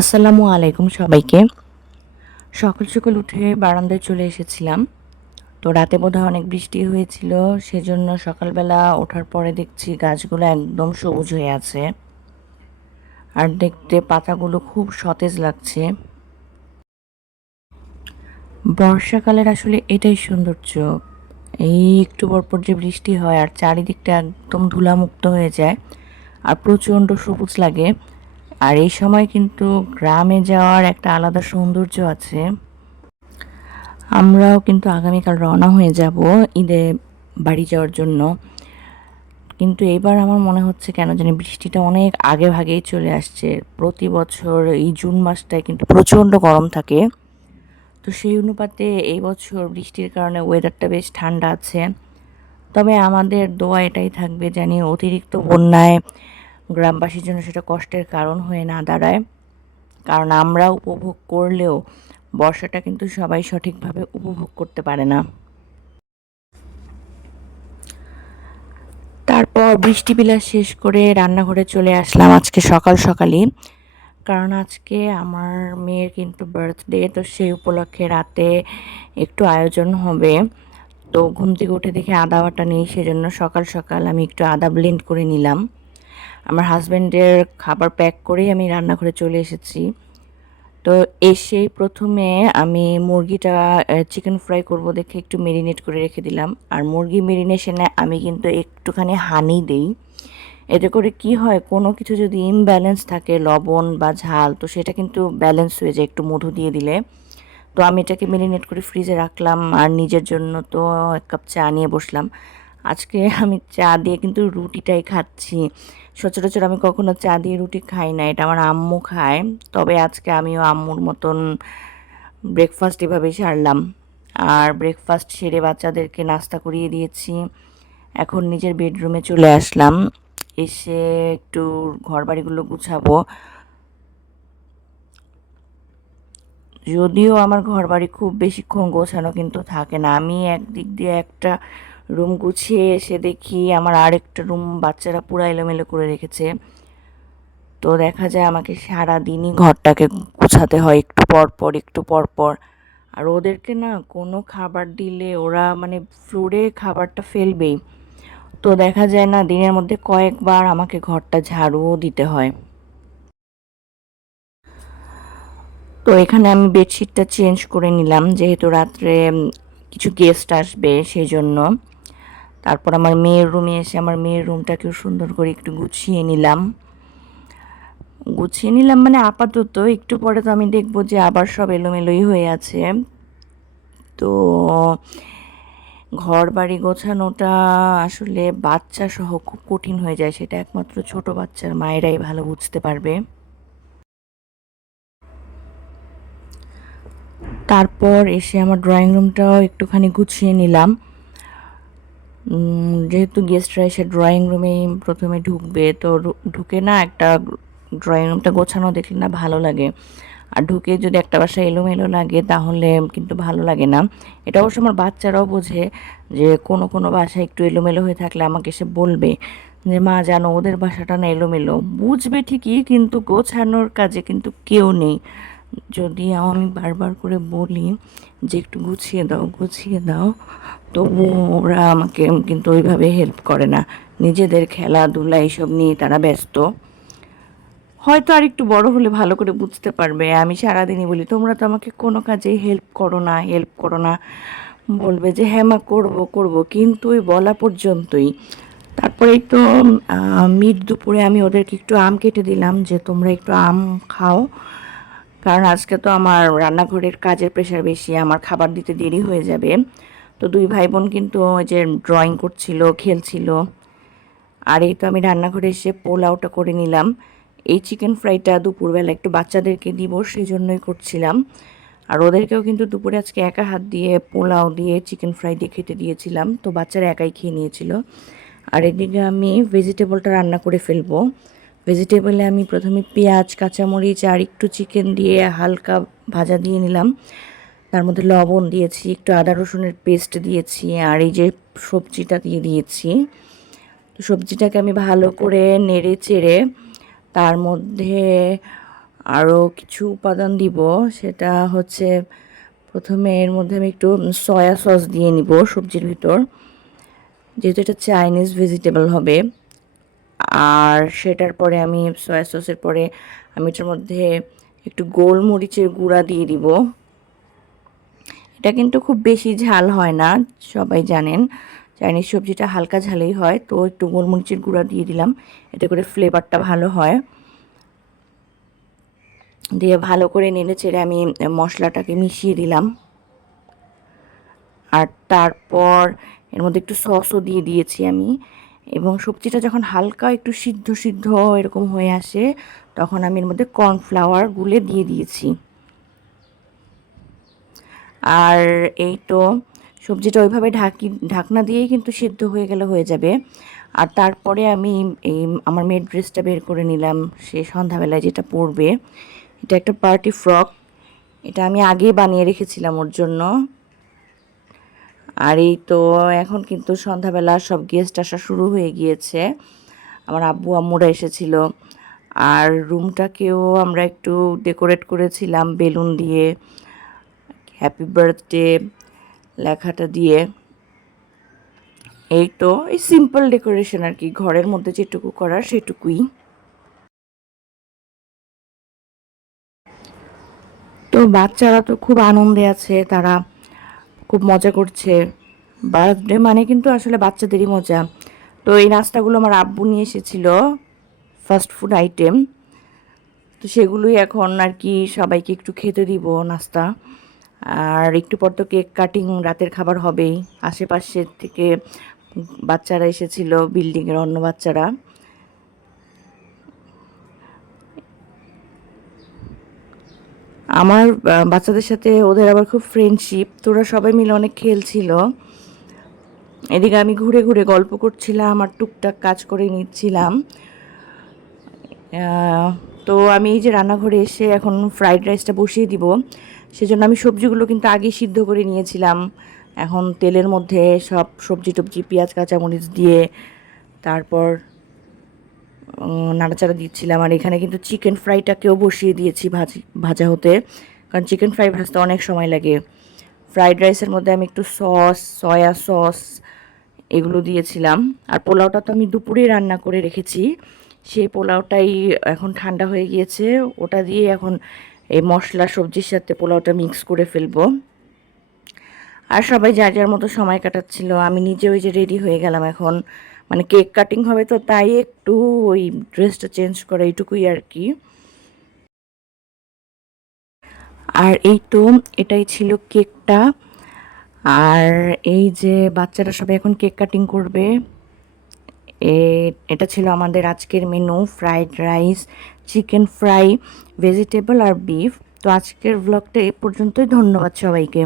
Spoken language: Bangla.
আসসালামু আলাইকুম সবাইকে। সকাল সকাল উঠে বারান্দায় চলে এসেছিলাম। তো রাতে বোধহয় অনেক বৃষ্টি হয়েছিল, সেজন্য সকালবেলা ওঠার পরে দেখছি গাছগুলো একদম সবুজ হয়ে আছে। আর দেখতে পাতাগুলো খুব সতেজ লাগছে। বর্ষাকালের আসলে এটাই সৌন্দর্য। এই একটু পরপর যে বৃষ্টি হয় আর চারিদিকটা একদম ধুলামুক্ত হয়ে যায় আর প্রচণ্ড সবুজ লাগে। আর এই সময় কিন্তু গ্রামে যাওয়ার একটা আলাদা সৌন্দর্য আছে। আমরাও কিন্তু আগামীকাল রওনা হয়ে যাব ঈদে বাড়ি যাওয়ার জন্য। কিন্তু এবার আমার মনে হচ্ছে কেন জানি বৃষ্টিটা অনেক আগে ভাগেই চলে আসছে। প্রতি বছর এই জুন মাসটায় কিন্তু প্রচণ্ড গরম থাকে। তো সেই অনুপাতে এই বছর বৃষ্টির কারণে ওয়েদারটা বেশ ঠান্ডা আছে। তবে আমাদের দোয়া এটাই থাকবে জানি অতিরিক্ত বন্যায় গ্রামবাসীর জন্য সেটা কষ্টের কারণ হয়ে না দাঁড়ায়। কারণ আমরা উপভোগ করলেও বর্ষাটা কিন্তু সবাই সঠিকভাবে উপভোগ করতে পারে না। তারপর বৃষ্টি বিলাস শেষ করে রান্নাঘরে চলে আসলাম আজকে সকাল সকালই। কারণ আজকে আমার মেয়ের কিন্তু বার্থডে, তো সেই উপলক্ষে রাতে একটু আয়োজন হবে। তো ঘুম থেকে উঠে দেখে আদা বাটা নেই, সেজন্য সকাল সকাল আমি একটু আদা ব্লেন্ড করে নিলাম। আমার হাজব্যান্ডের খাবার প্যাক করেই আমি রান্নাঘরে চলে এসেছি। তো এসেই প্রথমে আমি মুরগিটা চিকেন ফ্রাই করব দেখে একটু মেরিনেট করে রেখে দিলাম। আর মুরগি মেরিনেশনে আমি কিন্তু একটুখানি হানি দেই। এতে করে কি হয়, কোনো কিছু যদি ইমব্যালেন্স থাকে লবণ বা ঝাল, তো সেটা কিন্তু ব্যালেন্স হয়ে যায় একটু মধু দিয়ে দিলে। তো আমি এটাকে মেরিনেট করে ফ্রিজে রাখলাম আর নিজের জন্য তো ১ কাপ চা নিয়ে বসলাম। আজকে আমি চা দিয়ে কিন্তু রুটিটাই খাচ্ছি। সচরাচর আমি কখনো চা দিয়ে রুটি খাই না, এটা আমার আম্মু খায়। তবে আজকে আমিও আম্মুর মতন ব্রেকফাস্ট এভাবেই সারলাম। আর ব্রেকফাস্ট সেরে বাচ্চাদেরকে নাস্তা করিয়ে দিয়েছি। এখন নিজের বেডরুমে চলে আসলাম। এসে একটু ঘরবাড়িগুলো গুছাবো। যদিও আমার ঘরবাড়ি খুব বেশিক্ষণ গোছানো কিন্তু থাকে না। আমি একদিক দিয়ে একটা রুম গুছিয়ে এসে দেখি আমার আরেকটা রুম বাচ্চারা পুরা এলোমেলো করে রেখেছে। তো দেখা যায় আমাকে সারাদিনই ঘরটাকে গুছাতে হয় একটু পর পর একটু পর পর। আর ওদেরকে না কোনো খাবার দিলে ওরা মানে ফ্লোরে খাবারটা ফেলবেই। তো দেখা যায় না দিনের মধ্যে কয়েকবার আমাকে ঘরটা ঝাড়ুও দিতে হয়। তো এখানে আমি বেডশিটটা চেঞ্জ করে নিলাম যেহেতু রাত্রে কিছু গেস্ট আসবে সেই জন্য। তারপর আমার মেয়ের রুমে এসে আমার মেয়ের রুমটাকেও সুন্দর করে একটু গুছিয়ে নিলাম মানে আপাতত। একটু পরে তো আমি দেখবো যে আবার সব এলোমেলোই হয়ে আছে। তো ঘর বাড়ি গোছানোটা আসলে বাচ্চা সহ খুব কঠিন হয়ে যায়, সেটা একমাত্র ছোট বাচ্চার মায়েরাই ভালো বুঝতে পারবে। তারপর এসে আমার ড্রয়িং রুমটাও একটুখানি গুছিয়ে নিলাম। যেহেতু গেস্টরা এসে ড্রয়িং রুমেই প্রথমে ঢুকবে, তো ঢুকে না একটা ড্রয়িং রুমটা গোছানো দেখলে না ভালো লাগে। আর ঢুকে যদি একটা বাসায় এলোমেলো লাগে তাহলে কিন্তু ভালো লাগে না। এটা অবশ্য আমার বাচ্চারাও বোঝে যে কোনো কোনো বাসায় একটু এলোমেলো হয়ে থাকলে আমাকে এসে বলবে যে মা জানো ওদের বাসাটা না এলোমেলো। বুঝবে ঠিকই কিন্তু গোছানোর কাজে কিন্তু কেউ নেই। যদি আমি বারবার করে বলি যে একটু গুছিয়ে দাও, তবুও ওরা আমাকে কিন্তু ওইভাবে হেল্প করে না। নিজেদের খেলাধুলা এইসব নিয়ে তারা ব্যস্ত। হয়তো আর একটু বড় হলে ভালো করে বুঝতে পারবে। আমি সারাদিনই বলি তোমরা তো আমাকে কোনো কাজেই হেল্প করো না। বলবে যে হ্যাঁ মা করব কিন্তু ওই বলা পর্যন্তই। তারপরেই তো মিড দুপুরে আমি ওদেরকে একটু আম কেটে দিলাম যে তোমরা একটু আম খাও। কারণ আজকে তো আমার রান্নাঘরের কাজের প্রেশার বেশি, আমার খাবার দিতে দেরি হয়ে যাবে। তো দুই ভাই বোন কিন্তু ওই যে ড্রয়িং করছিল, খেলছিল। আর এই তো আমি রান্নাঘরে এসে পোলাওটা করে নিলাম। এই চিকেন ফ্রাইটা দুপুরবেলা একটু বাচ্চাদেরকে দিব সেই জন্যই করছিলাম। আর ওদেরকেও কিন্তু দুপুরে আজকে একা হাত দিয়ে পোলাও দিয়ে চিকেন ফ্রাই দিয়ে খেতে দিয়েছিলাম, তো বাচ্চারা একাই খেয়ে নিয়েছিল। আর এদিকে আমি ভেজিটেবলটা রান্না করে ফেলবো। ভেজিটেবলে আমি প্রথমে পেঁয়াজ কাঁচামরিচ আর একটু চিকেন দিয়ে হালকা ভাজা দিয়ে নিলাম। তার মধ্যে লবণ দিয়েছি, একটু আদা রসুনের পেস্ট দিয়েছি আর এই যে সবজিটা দিয়ে দিয়েছি। তো সবজিটাকে আমি ভালো করে নেড়ে চেড়ে তার মধ্যে আরও কিছু উপাদান দিব, সেটা হচ্ছে প্রথমে এর মধ্যে আমি একটু সয়া সস দিয়ে নিব সবজির ভিতর, যেহেতু এটা চাইনিজ ভেজিটেবল হবে। আর সেটার পরে আমি সয়া সসের পরে আমি এটার মধ্যে একটু গোলমরিচের গুঁড়া দিয়ে দিব। এটা কিন্তু খুব বেশি ঝাল হয় না, সবাই জানেন চাইনিজ সবজিটা হালকা ঝালেই হয়, তো একটু গোলমরিচের গুঁড়া দিয়ে দিলাম, এতে করে ফ্লেভারটা ভালো হয়। দিয়ে ভালো করে নেড়ে চেড়ে আমি মশলাটাকে মিশিয়ে দিলাম। আর তারপর এর মধ্যে একটু সসও দিয়ে দিয়েছি আমি, এবং সবজিটা যখন হালকা একটু সিদ্ধ সিদ্ধ এরকম হয়ে আসে তখন আমি এর মধ্যে কর্নফ্লাওয়ার গুলে দিয়ে দিয়েছি। আর এই তো সবজিটা ওইভাবে ঢাকনা দিয়েই কিন্তু সিদ্ধ হয়ে গেলে হয়ে যাবে। আর তারপরে আমি এই আমার মেয়ের ড্রেসটা বের করে নিলাম, সে সন্ধ্যাবেলায় যেটা পরবে। এটা একটা পার্টি ফ্রক, এটা আমি আগেই বানিয়ে রেখেছিলাম ওর জন্য। আর এই তো এখন কিন্তু সন্ধ্যাবেলা সব গেস্ট আসা শুরু হয়ে গিয়েছে, আমার আব্বু আম্মুরা এসেছিল। আর রুমটাকেও আমরা একটু ডেকোরেট করেছিলাম বেলুন দিয়ে, হ্যাপি বার্থডে লেখাটা দিয়ে। এই তো এই সিম্পল ডেকোরেশন আর কি, ঘরের মধ্যে যেটুকু করার সেটুকুই। তো বাচ্চারা তো খুব আনন্দে আছে, তারা খুব মজা করছে। বার্থডে মানে কিন্তু আসলে বাচ্চাদেরই মজা। তো এই নাস্তাগুলো আমার আব্বু নিয়ে এসেছিল, ফাস্ট ফুড আইটেম, তো সেগুলোই এখন আর কি সবাইকে একটু খেতে দিব নাস্তা। আর একটু পর তো কেক কাটিং, রাতের খাবার হবেই। আশেপাশের থেকে বাচ্চারা এসেছিল, বিল্ডিংয়ের অন্য বাচ্চারা। আমার বাচ্চাদের সাথে ওদের আবার খুব ফ্রেন্ডশিপ, তোরা সবাই মিলে অনেক খেলছিল। এদিকে আমি ঘুরে ঘুরে গল্প করছিলাম আর টুকটাক কাজ করে নিচ্ছিলাম। তো আমি এই যে রান্নাঘরে এসে এখন ফ্রাইড রাইসটা বসিয়ে দিব, সেজন্য আমি সবজিগুলো কিন্তু আগে সিদ্ধ করে নিয়েছিলাম। এখন তেলের মধ্যে সব সবজি টবজি পেঁয়াজ কাঁচামরিচ দিয়ে তারপর নাড়াচাড়া দিচ্ছিলাম। আর এখানে কিন্তু চিকেন ফ্রাইটাকেও বসিয়ে দিয়েছি ভাজা হতে, কারণ চিকেন ফ্রাই ভাজতে অনেক সময় লাগে। ফ্রাইড রাইসের মধ্যে আমি একটু সস, সয়া সস এগুলো দিয়েছিলাম। আর পোলাওটা তো আমি দুপুরেই রান্না করে রেখেছি, সেই পোলাওটাই এখন ঠান্ডা হয়ে গিয়েছে, ওটা দিয়ে এখন এই মশলা সবজির সাথে পোলাওটা মিক্স করে ফেলবো। আর সবাই যার যার মতো সময় কাটাচ্ছিল, আমি নিজে ওই যে রেডি হয়ে গেলাম এখন, মানে কেক কাটিং হবে তো তাই একটু ওই ড্রেসটা চেঞ্জ করে এইটুকুই আর কি। আর এই তো এটাই ছিল কেকটা। আর এই যে বাচ্চারা সবাই এখন কেক কাটিং করবে। এটা ছিল আমাদের আজকের menu, fried rice, chicken fry, vegetable আর বিফ। তো আজকের ব্লগটা এ পর্যন্তই, ধন্যবাদ সবাইকে।